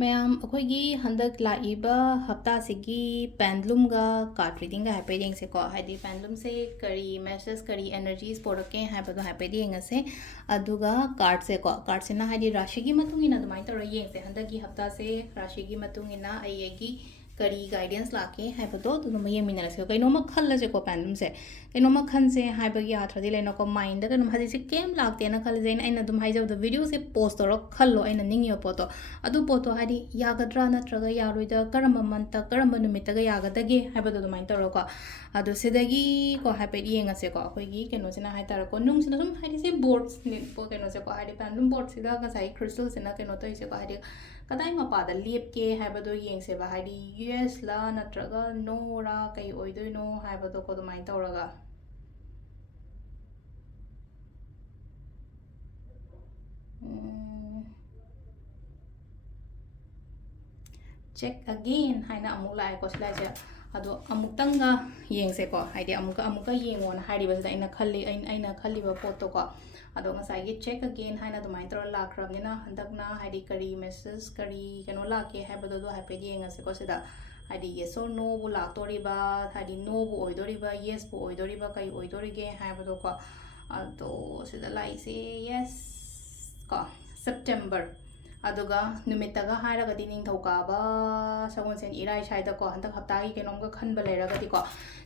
ꯃꯌꯥꯝ ꯑꯩꯈꯣꯏꯒꯤ ꯍꯟꯗꯛ ꯂꯥꯛꯏꯕ ꯍꯞꯇꯥꯁꯤꯒꯤ ꯄꯦꯟꯗ꯭ꯂꯨꯝꯒ ꯀꯥꯔꯠ ꯔꯤꯗꯤꯡꯒ ꯍꯥꯏꯐꯦꯠ ꯌꯦꯡꯁꯦꯀꯣ ꯍꯥꯏꯗꯤ ꯄꯦꯟꯗ꯭ꯂꯨꯝꯁꯦ ꯀꯔꯤ ꯃꯦꯁꯦꯁ ꯀꯔꯤ ꯑꯦꯅꯔꯖꯤꯁ ꯄꯣꯔꯛꯀꯦ ꯍꯥꯏꯕꯗꯣ ꯍꯥꯏꯐꯦꯠ ꯌꯦꯡꯉꯁꯦ ꯑꯗꯨꯒ ꯀꯥꯔꯠꯁꯦꯀꯣ ꯀꯥꯔꯠꯁꯤꯅ ꯍꯥꯏꯗꯤ ꯔꯥಶꯤꯒꯤ ꯃꯇꯨꯡ ꯏꯟꯅ ꯑꯗꯨꯃꯥꯏꯅ ꯇꯧꯔꯒ ꯌꯦꯡꯁꯦ ꯍꯟꯗꯛꯀꯤ ꯍꯞꯇꯥꯁꯦ ꯔꯥಶꯤꯒꯤ ꯃꯇꯨꯡ ꯏꯟꯅ ꯑꯩꯒꯤ ꯀꯔꯤ ꯒꯥꯏꯗꯦꯟꯁ ꯂꯥꯛꯀꯦ ꯍꯥꯏꯕꯗꯣ ꯑꯗꯨꯗꯨꯃ ꯌꯦꯡꯃꯤꯟꯅꯔꯁꯦ ꯀꯩꯅꯣꯝꯃ ꯈꯜꯂꯁꯦꯀꯣ ꯄꯦꯟꯗ꯭ꯂꯨꯝꯁꯦ ꯀꯩꯅꯣꯝꯃ ꯈꯟꯁꯦ ꯍꯥꯏꯕꯒꯤ ꯑꯥꯊ꯭ꯔꯗꯤ ꯂꯩꯅꯀꯣ ꯃꯥꯏꯟꯗ ꯀꯩꯅꯣꯝ ꯍꯧꯖꯤꯛꯁꯦ ꯀꯩꯝ ꯂꯥꯛꯇꯦꯅ ꯈꯜꯂꯁꯦ ꯑꯩꯅ ꯑꯗꯨꯝ ꯍꯥꯏꯖꯕꯗꯣ ꯚꯤꯗꯤꯑꯣꯁꯦ ꯄꯣꯁ ꯇꯧꯔꯒ ꯈꯜꯂꯣ ꯑꯩꯅ ꯅꯤꯡꯉꯤꯕ ꯄꯣꯠꯇꯣ ꯑꯗꯨ ꯄꯣꯠꯇꯣ ꯍꯥꯏꯗꯤ ꯌꯥꯒꯗ꯭ꯔꯥ ꯅꯠꯇ꯭ꯔꯒ ꯌꯥꯔꯣꯏꯗ ꯀꯔꯝꯕ ꯃꯟꯇ ꯀꯔꯝꯕ ꯅꯨꯃꯤꯠꯇꯒ ꯌꯥꯒꯗꯒꯦ ꯍꯥꯏꯕꯗꯣ ꯑꯗꯨꯃꯥꯏꯅ ꯇꯧꯔꯣꯀꯣ ꯑꯗꯣ ꯁꯤꯗꯒꯤꯀꯣ ꯍꯥꯏꯐꯦꯠ ꯌꯦꯡꯉꯁꯦꯀꯣ ꯑꯩꯈꯣꯏꯒꯤ ꯀꯩꯅꯣꯁꯤꯅ ꯍꯥꯏꯇꯥꯔꯦꯀꯣ ꯅꯨꯡꯁꯤꯅ ꯁꯨꯝ ꯍꯥꯏꯗꯤ ꯁꯤ ꯕꯣꯔꯗꯁꯅꯦ ꯀꯩꯅꯣꯁꯦꯀꯣ ꯍꯥꯏꯗꯤ ꯄꯦꯟꯗꯨꯝ ꯕꯣꯔꯗꯁꯤꯗ ꯉꯁꯥꯏ ꯈ꯭ꯔꯤꯁꯇꯜꯁꯤꯅ ꯀꯩꯅꯣ ꯇꯧꯔꯤꯁꯦꯀꯣ ꯍꯥꯏꯗꯤ ꯀꯗꯥꯏ ꯃꯄꯥꯗ ꯂꯦꯞꯀꯦ ꯍꯥꯏꯕꯗꯣ ꯌꯦꯡꯁꯦꯕ ꯍꯥꯏꯗꯤ ꯌꯦꯁꯂ ꯅꯠꯇ꯭ꯔꯒ ꯅꯣꯔꯥ ꯀꯩ ꯑꯣꯏꯗꯣꯏꯅꯣ ꯍꯥꯏꯕꯗꯣꯀꯣ ꯑꯗꯨꯃꯥꯏꯅ ꯇꯧꯔꯒ ꯆꯦꯛ ꯑꯒꯦꯟ ꯍꯥꯏꯅ ꯑꯃꯨꯛ ꯂꯥꯛꯑꯦꯀꯣ ꯁꯤꯂꯥꯏꯁꯦ ꯑꯗꯣ ꯑꯃꯨꯛꯇꯪꯒ ꯌꯦꯡꯁꯦꯀꯣ ꯍꯥꯏꯗꯤ ꯑꯃꯨꯛꯀ ꯌꯦꯡꯉꯣꯅ ꯍꯥꯏꯔꯤꯕꯁꯤꯗ ꯑꯩꯅ ꯈꯜꯂꯤꯕ ꯄꯣꯠꯇꯣꯀꯣ ꯑꯗꯣ ꯉꯁꯥꯏꯒꯤ ꯆꯦꯛ ꯑꯒꯦꯟ ꯍꯥꯏꯅ ꯑꯗꯨꯃꯥꯏꯅ ꯇꯧꯔ ꯂꯥꯛꯈ꯭ꯔꯕꯅꯤꯅ ꯍꯟꯗꯛꯅ ꯍꯥꯏꯗꯤ ꯀꯔꯤ ꯃꯦꯁꯦꯁ ꯀꯔꯤ ꯀꯩꯅꯣ ꯂꯥꯛꯀꯦ ꯍꯥꯏꯕꯗꯣ ꯑꯗꯨ ꯍꯥꯏꯐꯦꯠ ꯌꯦꯡꯉꯁꯦꯀꯣ ꯁꯤꯗ ꯍꯥꯏꯗꯤ ꯌꯦꯁ ꯑꯣꯔ ꯅꯣꯕꯨ ꯂꯥꯛꯇꯣꯔꯤꯕ ꯍꯥꯏꯗꯤ ꯅꯣꯕꯨ ꯑꯣꯏꯗꯣꯔꯤꯕ ꯌꯦꯁꯄꯨ ꯑꯣꯏꯗꯣꯔꯤꯕ ꯀꯩ ꯑꯣꯏꯗꯣꯔꯤꯒꯦ ꯍꯥꯏꯕꯗꯣꯀꯣ ꯑꯗꯣ ꯁꯤꯗ ꯂꯥꯛꯏꯁꯦ ꯌꯦꯁ ꯀꯣ ꯁꯦꯞꯇꯦꯝꯕꯔ ꯑꯗꯨꯒ ꯅꯨꯃꯤꯠꯇꯒ ꯍꯥꯏꯔꯒꯗꯤ ꯅꯤꯡꯊꯧꯀꯥꯕ ꯁꯒꯣꯜꯁꯦꯟ ꯏꯔꯥꯏ ꯁ꯭ꯋꯥꯏꯗꯀꯣ ꯍꯟꯗꯛ ꯍꯞꯇꯥꯒꯤ ꯀꯩꯅꯣꯝꯒ ꯈꯟꯕ ꯂꯩꯔꯒꯗꯤꯀꯣ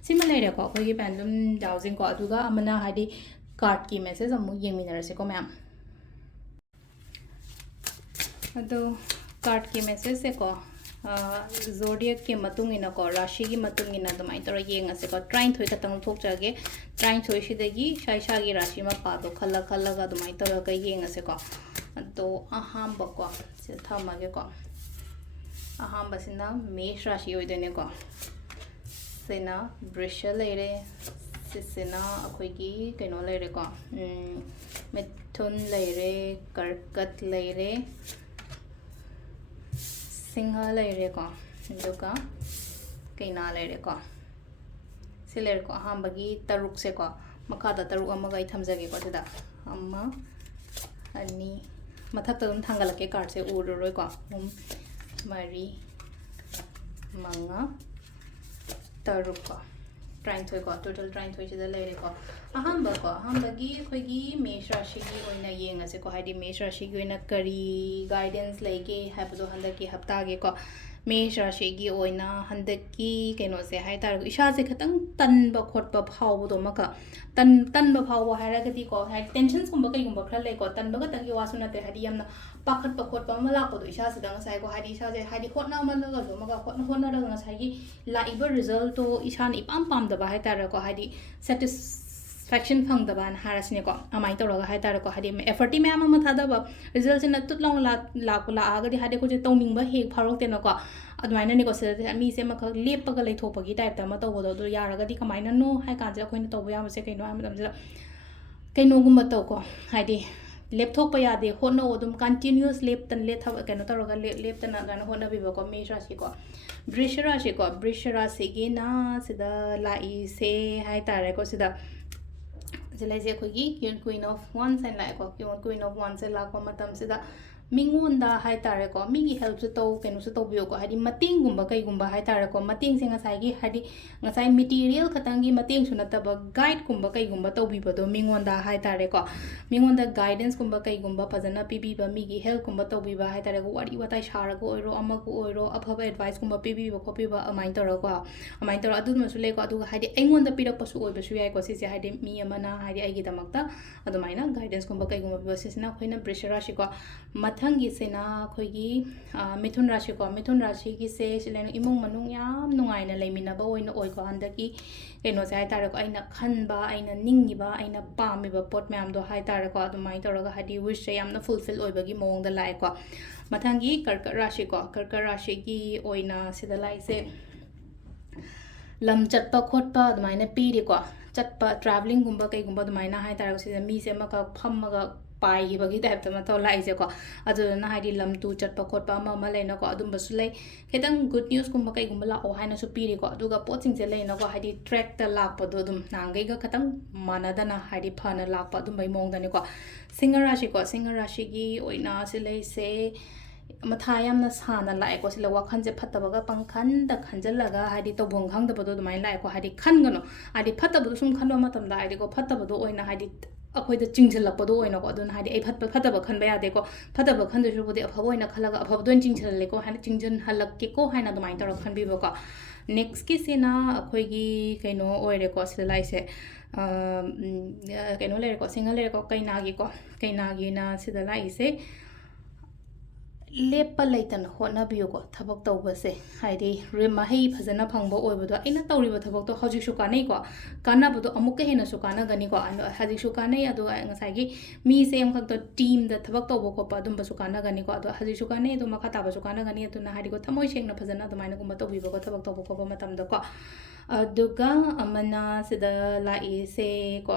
ꯁꯤꯃ ꯂꯩꯔꯦꯀꯣ ꯑꯩꯈꯣꯏꯒꯤ ꯄꯦꯟꯗꯨꯝ ꯗꯥꯎꯖꯤꯡꯀꯣ ꯑꯗꯨꯒ ꯑꯃꯅ ꯍꯥꯏꯗꯤ ꯀꯥꯔꯠꯀꯤ ꯃꯦꯁꯦꯖ ꯑꯃꯨꯛ ꯌꯦꯡꯃꯤꯟꯅꯔꯁꯦꯀꯣ ꯃꯌꯥꯝ ꯑꯗꯣ ꯀꯥꯔꯠꯀꯤ ꯃꯦꯁꯦꯖꯁꯦꯀꯣ ꯖꯣꯔꯤꯌꯠꯀꯤ ꯃꯇꯨꯡ ꯏꯟꯅꯀꯣ ꯔꯥಶꯤꯒꯤ ꯃꯇꯨꯡ ꯏꯟꯅ ꯑꯗꯨꯃꯥꯏꯅ ꯇꯧꯔꯒ ꯌꯦꯡꯉꯁꯦꯀꯣ 23 ꯈꯛꯇꯪ ꯂꯧꯊꯣꯛꯆꯒꯦ 23ꯁꯤꯗꯒꯤ ꯏꯁꯥꯒꯤ ꯔꯥಶꯤ ꯃꯄꯥꯗꯣ ꯈꯜꯂꯒ ꯑꯗꯨꯃꯥꯏꯅ ꯇꯧꯔꯒ ꯌꯦꯡꯉꯁꯦꯀꯣ ꯑꯗꯣ ꯑꯍꯥꯟꯕꯀꯣ ꯁꯤꯗ ꯊꯝꯃꯒꯦꯀꯣ ꯑꯍꯥꯟꯕꯁꯤꯅ ꯃꯦಷ ꯔꯥಶꯤ ꯑꯣꯏꯗꯣꯏꯅꯦꯀꯣ ꯁꯤꯅ ꯕ꯭ꯔꯤꯁ ꯂꯩꯔꯦ ꯁꯤꯁꯤꯅ ꯑꯩꯈꯣꯏꯒꯤ ꯀꯩꯅꯣ ꯂꯩꯔꯦꯀꯣ ꯃꯤꯊꯨꯟ ꯂꯩꯔꯦ ꯀꯔꯀꯠ ꯂꯩꯔꯦ ꯁꯤꯡꯍ ꯂꯩꯔꯦꯀꯣ ꯑꯗꯨꯒ ꯀꯩꯅꯥ ꯂꯩꯔꯦꯀꯣ ꯁꯤ ꯂꯩꯔꯦꯀꯣ ꯑꯍꯥꯟꯕꯒꯤ ꯇꯔꯨꯛꯁꯦꯀꯣ ꯃꯈꯥꯗ ꯇꯔꯨꯛ ꯑꯃꯒ ꯑꯩ ꯊꯝꯖꯒꯦꯀꯣ ꯁꯤꯗ ꯑꯃ ꯑꯅꯤ ꯃꯊꯛꯇ ꯑꯗꯨꯝ ꯊꯥꯡꯒꯠꯂꯛꯀꯦ ꯀꯥꯔꯠꯁꯦ ꯎꯔꯔꯣꯏꯀꯣ ꯑꯍꯨꯝ ꯃꯔꯤ ꯃꯉꯥ ꯇꯔꯨꯛꯀꯣ 23ꯀꯣ ꯇꯣꯇꯦꯜ 23ꯁꯤꯗ ꯂꯩꯔꯦꯀꯣ ꯑꯍꯥꯟꯕꯒꯤ ꯑꯩꯈꯣꯏꯒꯤ ꯃꯦಷ ꯔꯥಶꯤꯒꯤ ꯑꯣꯏꯅ ꯌꯦꯡꯉꯁꯦꯀꯣ ꯍꯥꯏꯗꯤ ꯃꯦಷ ꯔꯥಶꯤꯒꯤ ꯑꯣꯏꯅ ꯀꯔꯤ ꯒꯥꯏꯗꯦꯟꯁ ꯂꯩꯒꯦ ꯍꯥꯏꯕꯗꯣ ꯍꯟꯗꯛꯀꯤ ꯍꯞꯇꯥꯒꯤꯀꯣ ꯃꯦಷ ꯔꯥಶꯤꯒꯤ ꯑꯣꯏꯅ ꯍꯟꯗꯛꯀꯤ ꯀꯩꯅꯣꯁꯦ ꯍꯥꯏꯇꯥꯔꯦ ꯏꯁꯥꯁꯦ ꯈꯤꯇꯪ ꯇꯟꯕ ꯈꯣꯠꯄ ꯐꯥꯎꯕꯗꯣ ꯑꯃꯈꯛ ꯇꯟꯕ ꯐꯥꯎꯕ ꯍꯥꯏꯔꯒꯗꯤꯀꯣ ꯍꯥꯏꯗꯤ ꯇꯦꯟꯁꯟꯁꯀꯨꯝꯕ ꯀꯩꯒꯨꯝꯕ ꯈꯔ ꯂꯩꯀꯣ ꯇꯟꯕ ꯈꯛꯇꯪꯒꯤ ꯋꯥꯁꯨ ꯅꯠꯇꯦ ꯍꯥꯏꯗꯤ ꯌꯥꯝꯅ ꯄꯥꯈꯠꯄ ꯈꯣꯠꯄ ꯑꯃ ꯂꯥꯛꯄꯗꯣ ꯏꯁꯥꯁꯤꯗ ꯉꯁꯥꯏꯀꯣ ꯍꯥꯏꯗꯤ ꯏꯁꯥꯁꯦ ꯍꯥꯏꯗꯤ ꯍꯣꯠꯅꯃꯜꯂꯒꯁꯨ ꯑꯃꯒ ꯍꯣꯠꯅꯔꯒ ꯉꯁꯥꯏꯒꯤ ꯂꯥꯛꯏꯕ ꯔꯤꯖꯜꯇꯣ ꯏꯁꯥꯅ ꯏꯄꯥꯝ ꯄꯥꯝꯗꯕ ꯍꯥꯏꯇꯥꯔꯦꯀꯣ ꯍꯥꯏꯗꯤ ꯁꯦꯇꯤꯁꯐꯦꯛꯁꯟ ꯐꯪꯗꯕꯅ ꯍꯥꯏꯔꯁꯤꯅꯦꯀꯣ ꯑꯗꯨꯃꯥꯏꯅ ꯇꯧꯔꯒ ꯍꯥꯏꯇꯥꯔꯦꯀꯣ ꯍꯥꯏꯗꯤ ꯑꯦꯐꯔꯠꯇꯤ ꯃꯌꯥꯝ ꯑꯃ ꯊꯥꯗꯕ ꯔꯤꯖꯜꯁꯤꯅ ꯇꯨꯠ ꯂꯥꯎꯅ ꯂꯥꯛꯑꯒꯗꯤ ꯍꯥꯏꯗꯤ ꯑꯩꯈꯣꯏꯁꯦ ꯇꯧꯅꯤꯡꯕ ꯍꯦꯛ ꯐꯥꯎꯔꯛꯇꯦꯅꯀꯣ ꯑꯗꯨꯃꯥꯏꯅꯅꯦꯀꯣ ꯁꯤꯗ ꯃꯤꯁꯦ ꯑꯃꯈꯛ ꯂꯦꯞꯄꯒ ꯂꯩꯊꯣꯛꯄꯒꯤ ꯇꯥꯏꯞꯇ ꯑꯃ ꯇꯧꯕꯗꯣ ꯑꯗꯨ ꯌꯥꯔꯒꯗꯤ ꯀꯃꯥꯏꯅꯅꯣ ꯍꯥꯏ ꯀꯥꯟꯁꯤꯗ ꯑꯩꯈꯣꯏꯅ ꯇꯧꯕ ꯌꯥꯕꯁꯦ ꯀꯩꯅꯣ ꯍꯥꯏ ꯃꯇꯝꯁꯤꯗ ꯀꯩꯅꯣꯒꯨꯝꯕ ꯇꯧꯀꯣ ꯍꯥꯏꯗꯤ ꯂꯦꯞꯊꯣꯛꯄ ꯌꯥꯗꯦ ꯍꯣꯠꯅꯧ ꯑꯗꯨꯝ ꯀꯟꯇꯤꯅ꯭ꯌꯨꯁ ꯂꯦꯞꯇꯅ ꯀꯩꯅꯣ ꯇꯧꯔꯒ ꯂꯦꯞꯇꯅ ꯑꯗꯨꯃꯥꯏꯅ ꯍꯣꯠꯅꯕꯤꯕꯀꯣ ꯃꯦಷ ꯔꯥಶꯤꯀꯣ ꯕ꯭ꯔꯤꯁ ꯔꯥಶꯤꯒꯤꯅ ꯁꯤꯗ ꯂꯥꯛꯏꯁꯦ ꯍꯥꯏꯇꯥꯔꯦꯀꯣ ꯁꯤꯗ ꯂꯩꯁꯦ ꯑꯩꯈꯣꯏꯒꯤ ꯀ꯭ꯋꯤꯟ ꯑꯣꯐ ꯋꯥꯟꯁ ꯍꯥꯏꯅ ꯂꯥꯛꯑꯦꯀꯣ ꯀ꯭ꯋꯤꯟ ꯑꯣꯐ ꯋꯥꯟꯁꯦ ꯂꯥꯛꯄ ꯃꯇꯝꯁꯤꯗ ꯃꯤꯉꯣꯟꯗ ꯍꯥꯏꯇꯥꯔꯦꯀꯣ ꯃꯤꯒꯤ ꯍꯦꯜꯞꯁꯨ ꯀꯩꯅꯣꯁꯨ ꯇꯧꯕꯤꯌꯣꯀꯣ ꯍꯥꯏꯗꯤ ꯃꯇꯦꯡꯒꯨꯝꯕ ꯀꯩꯒꯨꯝꯕ ꯍꯥꯏꯇꯥꯔꯦꯀꯣ ꯃꯇꯦꯡꯁꯦ ꯉꯁꯥꯏ ꯃꯦꯇꯤꯔꯤꯌꯦꯜ ꯈꯛꯇꯪꯒꯤ ꯃꯇꯦꯡꯁꯨ ꯅꯠꯇꯕ ꯒꯥꯏꯗꯀꯨꯝꯕ ꯀꯩꯒꯨꯝꯕ ꯇꯧꯕꯤꯕꯗꯣ ꯃꯤꯉꯣꯟꯗ ꯍꯥꯏꯇꯥꯔꯦꯀꯣ ꯃꯤꯉꯣꯟꯗ ꯒꯥꯏꯗꯦꯟꯁꯀꯨꯝꯕ ꯀꯩꯒꯨꯝꯕ ꯐꯖꯅ ꯄꯤꯕꯤꯕ ꯃꯤꯒꯤ ꯍꯦꯜꯞꯀꯨꯝꯕ ꯇꯧꯕꯤꯕ ꯍꯥꯏꯇꯥꯔꯦꯀꯣ ꯋꯥꯔꯤ ꯋꯥꯇꯥꯏ ꯁꯥꯔꯒ ꯑꯣꯏꯔꯣ ꯑꯃꯕꯨ ꯑꯣꯏꯔꯣ ꯑꯐꯕ ꯑꯦꯗꯚꯥꯏꯁꯀꯨꯝꯕ ꯄꯤꯕꯤꯕ ꯈꯣꯠꯄꯤꯕ ꯑꯗꯨꯃꯥꯏꯅ ꯇꯧꯔꯒ ꯑꯗꯨꯃꯁꯨ ꯂꯩꯀꯣ ꯑꯗꯨꯒ ꯍꯥꯏꯗꯤ ꯑꯩꯉꯣꯟꯗ ꯄꯤꯔꯛꯄꯁꯨ ꯑꯣꯏꯕꯁꯨ ꯌꯥꯏꯀꯣ ꯁꯤꯁꯦ ꯍꯥꯏꯗꯤ ꯃꯤ ꯑꯃꯅ ꯍꯥꯏꯗꯤ ꯑꯩꯒꯤꯗꯃꯛꯇ ꯑꯗꯨꯃꯥꯏꯅ ꯒꯥꯏꯗꯦꯟꯁꯀꯨꯝꯕ ꯀꯩꯒꯨꯝꯕ ꯄꯤꯕ ꯁꯤꯁꯤꯅ ꯑꯩꯈꯣꯏꯅ ꯕ꯭ꯔꯤꯁ ꯔꯥಶꯤꯀꯣ ꯃꯊꯪꯒꯤꯁꯤꯅ ꯑꯩꯈꯣꯏꯒꯤ ꯃꯤꯊꯨꯟ ꯔꯥಶꯤꯀꯣ ꯃꯤꯊꯨꯟ ꯔꯥಶꯤꯒꯤꯁꯦ ꯁꯤꯗ ꯏꯃꯨꯡ ꯃꯅꯨꯡ ꯌꯥꯝ ꯅꯨꯡꯉꯥꯏꯅ ꯂꯩꯃꯤꯟꯅꯕ ꯑꯣꯏꯀꯣ ꯍꯟꯗꯛꯀꯤ ꯀꯩꯅꯣꯁꯦ ꯍꯥꯏꯇꯥꯔꯦꯀꯣ ꯑꯩꯅ ꯈꯟꯕ ꯑꯩꯅ ꯅꯤꯡꯉꯤꯕ ꯑꯩꯅ ꯄꯥꯝꯃꯤꯕ ꯄꯣꯠ ꯃꯌꯥꯝꯗꯣ ꯍꯥꯏꯇꯥꯔꯦꯀꯣ ꯑꯗꯨꯃꯥꯏꯅ ꯇꯧꯔꯒ ꯍꯥꯏꯗꯤ ꯋꯤꯁꯁꯦ ꯌꯥꯝꯅ ꯐꯨꯜꯐꯤꯜ ꯑꯣꯏꯕꯒꯤ ꯃꯑꯣꯡꯗ ꯂꯥꯛꯑꯦꯀꯣ ꯃꯊꯪꯒꯤ ꯀꯔꯀꯠ ꯔꯥಶꯤꯒꯤ ꯑꯣꯏꯅ ꯁꯤꯗ ꯂꯥꯛꯏꯁꯦ ꯂꯝ ꯆꯠꯄ ꯈꯣꯠꯄ ꯑꯗꯨꯃꯥꯏꯅ ꯄꯤꯔꯤꯀꯣ ꯆꯠꯄ ꯇ꯭ꯔꯥꯕꯂꯤꯡꯒꯨꯝꯕ ꯀꯩꯒꯨꯝꯕ ꯑꯗꯨꯃꯥꯏꯅ ꯍꯥꯏꯇꯥꯔꯦ ꯁꯤꯗ ꯃꯤꯁꯦ ꯑꯃꯈꯛ ꯐꯝꯃꯒ ꯄꯥꯏꯈꯤꯕꯒꯤ ꯇꯥꯏꯞꯇ ꯑꯃ ꯇꯧ ꯂꯥꯛꯏꯁꯦꯀꯣ ꯑꯗꯨꯗꯨꯅ ꯍꯥꯏꯗꯤ ꯂꯝ ꯇꯨ ꯆꯠꯄ ꯈꯣꯠꯄ ꯑꯃ ꯂꯩꯅꯀꯣ ꯑꯗꯨꯝꯕꯁꯨ ꯂꯩ ꯈꯤꯇꯪ ꯒꯨꯗ ꯅ꯭ꯌꯨꯁꯀꯨꯝꯕ ꯀꯩꯒꯨꯝꯕ ꯂꯥꯛꯑꯣ ꯍꯥꯏꯅꯁꯨ ꯄꯤꯔꯤꯀꯣ ꯑꯗꯨꯒ ꯄꯣꯠꯁꯤꯡꯁꯦ ꯂꯩꯅꯀꯣ ꯍꯥꯏꯗꯤ ꯇ꯭ꯔꯦꯛꯇ ꯂꯥꯛꯄꯗꯣ ꯑꯗꯨꯝ ꯅꯍꯥꯟꯈꯩꯒ ꯈꯤꯇꯪ ꯃꯥꯟꯅꯗꯅ ꯍꯥꯏꯗꯤ ꯐꯅ ꯂꯥꯛꯄ ꯑꯗꯨꯝꯕꯒꯤ ꯃꯑꯣꯡꯗꯅꯤꯀꯣ ꯁꯤꯡꯍ ꯔꯥಶꯤꯒꯤ ꯑꯣꯏꯅ ꯁꯤ ꯂꯩꯁꯦ ꯃꯊꯥ ꯌꯥꯝꯅ ꯁꯥꯅ ꯂꯥꯛꯑꯦꯀꯣ ꯁꯤꯗ ꯋꯥꯈꯜꯁꯦ ꯐꯠꯇꯕꯒ ꯄꯪꯈꯟꯗ ꯈꯟꯖꯜꯂꯒ ꯍꯥꯏꯗꯤ ꯇꯧꯐꯝ ꯈꯪꯗꯕꯗꯣ ꯑꯗꯨꯃꯥꯏꯅ ꯂꯥꯛꯑꯦꯀꯣ ꯍꯥꯏꯗꯤ ꯈꯟꯒꯅꯣ ꯍꯥꯏꯗꯤ ꯐꯠꯇꯕꯗꯣ ꯁꯨꯝ ꯈꯟꯕ ꯃꯇꯝꯗ ꯍꯥꯏꯗꯤꯀꯣ ꯐꯠꯇꯕꯗꯣ ꯑꯣꯏꯅ ꯍꯥꯏꯗꯤ ꯑꯩꯈꯣꯏꯗ ꯆꯤꯡꯁꯤꯜꯂꯛꯄꯗꯣ ꯑꯣꯏꯅꯀꯣ ꯑꯗꯨꯅ ꯍꯥꯏꯗꯤ ꯑꯩ ꯐꯠꯇꯕ ꯈꯟꯕ ꯌꯥꯗꯦꯀꯣ ꯐꯠꯇꯕ ꯈꯟꯗꯣꯏꯁꯨꯕꯨꯗꯤ ꯑꯐꯕ ꯑꯣꯏꯅ ꯈꯜꯂꯒ ꯑꯐꯕꯗꯣ ꯑꯣꯏꯅ ꯆꯤꯡꯁꯤꯜꯂꯦꯀꯣ ꯍꯥꯏꯅ ꯆꯤꯡꯁꯤꯟꯍꯜꯂꯛꯀꯦꯀꯣ ꯍꯥꯏꯅ ꯑꯗꯨꯃꯥꯏꯅ ꯇꯧꯔꯒ ꯈꯟꯕꯤꯕꯀꯣ ꯅꯦꯛꯁꯀꯤꯁꯤꯅ ꯑꯩꯈꯣꯏꯒꯤ ꯀꯩꯅꯣ ꯑꯣꯏꯔꯦꯀꯣ ꯁꯤꯗ ꯂꯥꯛꯏꯁꯦ ꯀꯩꯅꯣ ꯂꯩꯔꯦꯀꯣ ꯁꯤꯡꯍ ꯂꯩꯔꯦꯀꯣ ꯀꯩꯅꯥꯒꯤꯀꯣ ꯀꯩꯅꯥꯒꯤꯅ ꯁꯤꯗ ꯂꯥꯛꯏꯁꯦ ꯂꯦꯞꯄ ꯂꯩꯇꯅ ꯍꯣꯠꯅꯕꯤꯌꯨꯀꯣ ꯊꯕꯛ ꯇꯧꯕꯁꯦ ꯍꯥꯏꯗꯤ ꯃꯍꯩ ꯐꯖꯅ ꯐꯪꯕ ꯑꯣꯏꯕꯗꯣ ꯑꯩꯅ ꯇꯧꯔꯤꯕ ꯊꯕꯛꯇꯣ ꯍꯧꯖꯤꯛꯁꯨ ꯀꯥꯟꯅꯩꯀꯣ ꯀꯥꯟꯅꯕꯗꯣ ꯑꯃꯨꯛꯀ ꯍꯦꯟꯅꯁꯨ ꯀꯥꯟꯅꯒꯅꯤꯀꯣ ꯍꯧꯖꯤꯛꯁꯨ ꯀꯥꯟꯅꯩ ꯑꯗꯨꯒ ꯉꯁꯥꯏꯒꯤ ꯃꯤꯁꯦ ꯑꯃꯈꯛꯇ ꯇꯤꯝꯗ ꯊꯕꯛ ꯇꯧꯕ ꯈꯣꯠꯄ ꯑꯗꯨꯝꯕꯁꯨ ꯀꯥꯟꯅꯒꯅꯤꯀꯣ ꯑꯗꯣ ꯍꯧꯖꯤꯛꯁꯨ ꯀꯥꯟꯅꯩ ꯑꯗꯣ ꯃꯈꯥ ꯇꯥꯕꯁꯨ ꯀꯥꯟꯅꯒꯅꯤ ꯑꯗꯨꯅ ꯍꯥꯏꯗꯤꯀꯣ ꯊꯃꯣꯏ ꯁꯦꯡꯅ ꯐꯖꯅ ꯑꯗꯨꯃꯥꯏꯅꯒꯨꯝꯕ ꯇꯧꯕꯤꯕꯀꯣ ꯊꯕꯛ ꯇꯧꯕ ꯈꯣꯠꯄ ꯃꯇꯝꯗꯀꯣ ꯑꯗꯨꯒ ꯑꯃꯅ ꯁꯤꯗ ꯂꯥꯛꯏꯁꯦ ꯀꯣ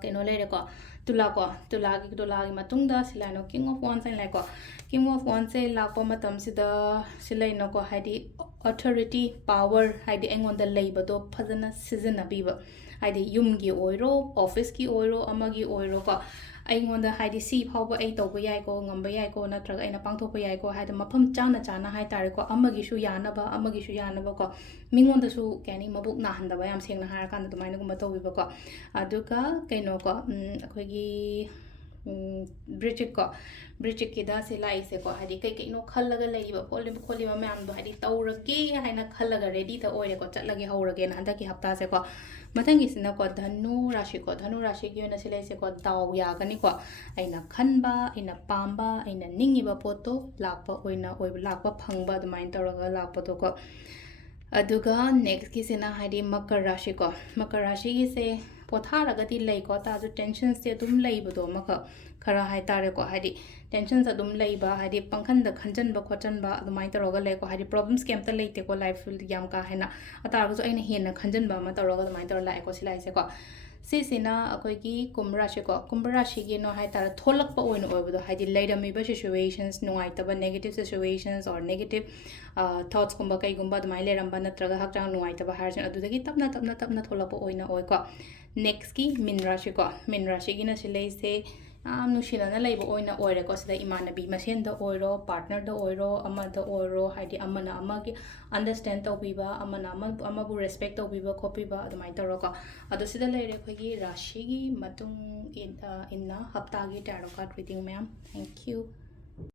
ꯀꯩꯅꯣ ꯂꯩꯔꯦꯀꯣ ꯇꯨꯂꯥꯒꯤ ꯃꯇꯨꯡꯗ ꯁꯤ ꯂꯥꯛꯏꯅꯣ ꯀꯤꯡ ꯑꯣꯐ ꯋꯥꯟꯁ ꯍꯥꯏꯅ ꯂꯥꯛꯑꯦꯀꯣ ꯀꯤꯡ ꯑꯣꯐ ꯋꯥꯟꯁꯦ ꯂꯥꯛꯄ ꯃꯇꯝꯁꯤꯗ ꯁꯤ ꯂꯩꯅꯣꯀꯣ ꯍꯥꯏꯗꯤ ꯑꯣꯊꯣꯔꯤꯇꯤ ꯄꯥꯋꯔ ꯍꯥꯏꯗꯤ ꯑꯩꯉꯣꯟꯗ ꯂꯩꯕꯗꯣ ꯐꯖꯅ ꯁꯤꯖꯤꯟꯅꯕꯤꯕ ꯍꯥꯏꯗꯤ ꯌꯨꯝꯒꯤ ꯑꯣꯏꯔꯣ ꯑꯣꯐꯤꯁꯀꯤ ꯑꯣꯏꯔꯣ ꯑꯃꯒꯤ ꯑꯣꯏꯔꯣꯀꯣ ꯑꯩꯉꯣꯟꯗ ꯍꯥꯏꯗꯤ ꯁꯤ ꯐꯥꯎꯕ ꯑꯩ ꯇꯧꯕ ꯌꯥꯏꯀꯣ ꯉꯝꯕ ꯌꯥꯏꯀꯣ ꯅꯠꯇ꯭ꯔꯒ ꯑꯩꯅ ꯄꯥꯡꯊꯣꯛꯄ ꯌꯥꯏꯀꯣ ꯍꯥꯏꯗꯤ ꯃꯐꯝ ꯆꯥꯅ ꯍꯥꯏꯇꯥꯔꯦꯀꯣ ꯑꯃꯒꯤꯁꯨ ꯌꯥꯅꯕꯀꯣ ꯃꯤꯉꯣꯟꯗꯁꯨ ꯀꯩ ꯍꯥꯏꯅꯤ ꯃꯕꯨꯛ ꯅꯥꯍꯟꯗꯕ ꯌꯥꯝ ꯁꯦꯡꯅ ꯍꯥꯏꯔꯀꯥꯟꯗ ꯑꯗꯨꯃꯥꯏꯅꯒꯨꯝꯕ ꯇꯧꯕꯤꯕꯀꯣ ꯑꯗꯨꯒ ꯀꯩꯅꯣꯀꯣ ꯑꯩꯈꯣꯏꯒꯤ ꯕ꯭ꯔꯤꯆꯤꯛꯀꯤꯗ ꯁꯤ ꯂꯥꯛꯏꯁꯦꯀꯣ ꯍꯥꯏꯗꯤ ꯀꯩꯅꯣ ꯈꯜꯂꯒ ꯂꯩꯔꯤꯕ ꯈꯣꯠꯂꯤꯕ ꯃꯌꯥꯝꯗꯣ ꯍꯥꯏꯗꯤ ꯇꯧꯔꯒꯦ ꯍꯥꯏꯅ ꯈꯜꯂꯒ ꯔꯦꯗꯤꯗ ꯑꯣꯏꯔꯦꯀꯣ ꯆꯠꯂꯒꯦ ꯍꯧꯔꯒꯦꯅ ꯍꯟꯗꯛꯀꯤ ꯍꯞꯇꯥꯁꯦꯀꯣ ꯃꯊꯪꯒꯤꯁꯤꯅꯀꯣ ꯙꯅꯨ ꯔꯥಶꯤꯒꯤ ꯑꯣꯏꯅ ꯁꯤ ꯂꯩꯁꯦꯀꯣ ꯗꯥꯎ ꯌꯥꯒꯅꯤꯀꯣ ꯑꯩꯅ ꯈꯟꯕ ꯑꯩꯅ ꯄꯥꯝꯕ ꯑꯩꯅ ꯅꯤꯡꯉꯤꯕ ꯄꯣꯠꯇꯣ ꯂꯥꯛꯄ ꯐꯪꯕ ꯑꯗꯨꯃꯥꯏꯅ ꯇꯧꯔꯒ ꯂꯥꯛꯄꯗꯣꯀꯣ ꯑꯗꯨꯒ ꯅꯦꯛꯁꯀꯤꯁꯤꯅ ꯍꯥꯏꯗꯤ ꯃꯀꯔ ꯔꯥಶꯤꯀꯣ ꯃꯀꯔ ꯔꯥಶꯤꯒꯤꯁꯦ ꯄꯣꯊꯥꯔꯒꯗꯤ ꯂꯩꯀꯣ ꯇꯥꯁꯨ ꯇꯦꯟꯁꯟꯁꯦ ꯑꯗꯨꯝ ꯂꯩꯕꯗꯣ ꯑꯃꯈꯛ ꯈꯔ ꯍꯥꯏꯇꯥꯔꯦꯀꯣ ꯍꯥꯏꯗꯤ ꯇꯦꯟꯁꯟꯁ ꯑꯗꯨꯝ ꯂꯩꯕ ꯍꯥꯏꯗꯤ ꯄꯪꯈꯟꯗ ꯈꯟꯖꯟꯕ ꯈꯣꯠꯆꯟꯕ ꯑꯗꯨꯃꯥꯏꯅ ꯇꯧꯔꯒ ꯂꯩꯀꯣ ꯍꯥꯏꯗꯤ ꯄ꯭ꯔꯣꯕ꯭ꯂꯦꯝꯁ ꯀꯩꯝꯇ ꯂꯩꯇꯦꯀꯣ ꯂꯥꯏꯐ ꯌꯥꯝ ꯀꯥ ꯍꯦꯟꯅ ꯑꯇꯥꯔꯒꯁꯨ ꯑꯩꯅ ꯍꯦꯟꯅ ꯈꯟꯖꯟꯕ ꯑꯃ ꯇꯧꯔꯒ ꯑꯗꯨꯃꯥꯏꯅ ꯇꯧꯔ ꯂꯥꯛꯑꯦꯀꯣ ꯁꯤ ꯂꯥꯛꯏꯁꯦꯀꯣ ꯁꯤꯁꯤꯅ ꯑꯩꯈꯣꯏꯒꯤ ꯀꯨꯝꯚ ꯔꯥಶꯤꯀꯣ ꯀꯨꯝꯚ ꯔꯥಶꯤꯒꯤꯅꯣ ꯍꯥꯏꯇꯥꯔꯦ ꯊꯣꯛꯂꯛꯄ ꯑꯣꯏꯅ ꯑꯣꯏꯕꯗꯣ ꯍꯥꯏꯗꯤ ꯂꯩꯔꯝꯃꯤꯕ ꯁꯤꯆꯨꯋꯦꯁꯟꯁ ꯅꯨꯡꯉꯥꯏꯇꯕ ꯅꯦꯒꯦꯇꯤቭ ꯁꯤꯆꯨꯋꯦꯁꯟꯁ ꯑꯣꯔ ꯅꯦꯒꯦꯇꯤቭ ꯊꯣꯠꯁꯀꯨꯝꯕ ꯀꯩꯒꯨꯝꯕ ꯑꯗꯨꯃꯥꯏꯅ ꯂꯩꯔꯝꯕ ꯅꯠꯇ꯭ꯔꯒ ꯍꯛꯆꯥꯡ ꯅꯨꯡꯉꯥꯏꯇꯕ ꯍꯥꯏꯔꯁꯤꯅ ꯑꯗꯨꯗꯒꯤ ꯇꯞꯅ ꯊꯣꯛꯂꯛꯄ ꯑꯣꯏꯅ ꯑꯣꯏꯀꯣ ꯅꯦꯛꯁꯀꯤ ꯃꯤꯟ ꯔꯥಶꯤꯀꯣ ꯃꯤꯟ ꯔꯥಶꯤꯒꯤꯅ ꯁꯤ ꯂꯩꯁꯦ ꯌꯥꯝ ꯅꯨꯡꯁꯤꯅꯅ ꯂꯩꯕ ꯑꯣꯏꯅ ꯑꯣꯏꯔꯦꯀꯣ ꯁꯤꯗ ꯏꯃꯥꯟꯅꯕꯤ ꯃꯁꯦꯟꯗ ꯑꯣꯏꯔꯣ ꯄꯥꯔꯠꯅꯔꯗ ꯑꯣꯏꯔꯣ ꯑꯃꯗ ꯑꯣꯏꯔꯣ ꯍꯥꯏꯗꯤ ꯑꯃꯅ ꯑꯃꯒꯤ ꯑꯟꯗꯔꯁꯇꯦꯟ ꯇꯧꯕꯤꯕ ꯑꯃꯅ ꯑꯃꯕꯨ ꯔꯦꯁꯄꯦꯛ ꯇꯧꯕꯤꯕ ꯈꯣꯠꯄꯤꯕ ꯑꯗꯨꯃꯥꯏꯅ ꯇꯧꯔꯣꯀꯣ ꯑꯗꯣ ꯁꯤꯗ ꯂꯩꯔꯦ ꯑꯩꯈꯣꯏꯒꯤ ꯔꯥಶꯤꯒꯤ ꯃꯇꯨꯡ ꯏꯟꯅ ꯍꯞꯇꯥꯒꯤ ꯇꯥꯔꯣ ꯀꯥꯔꯗ ꯔꯤꯗꯤꯡ ꯃꯌꯥꯝ ꯊꯦꯡꯛ ꯌꯨ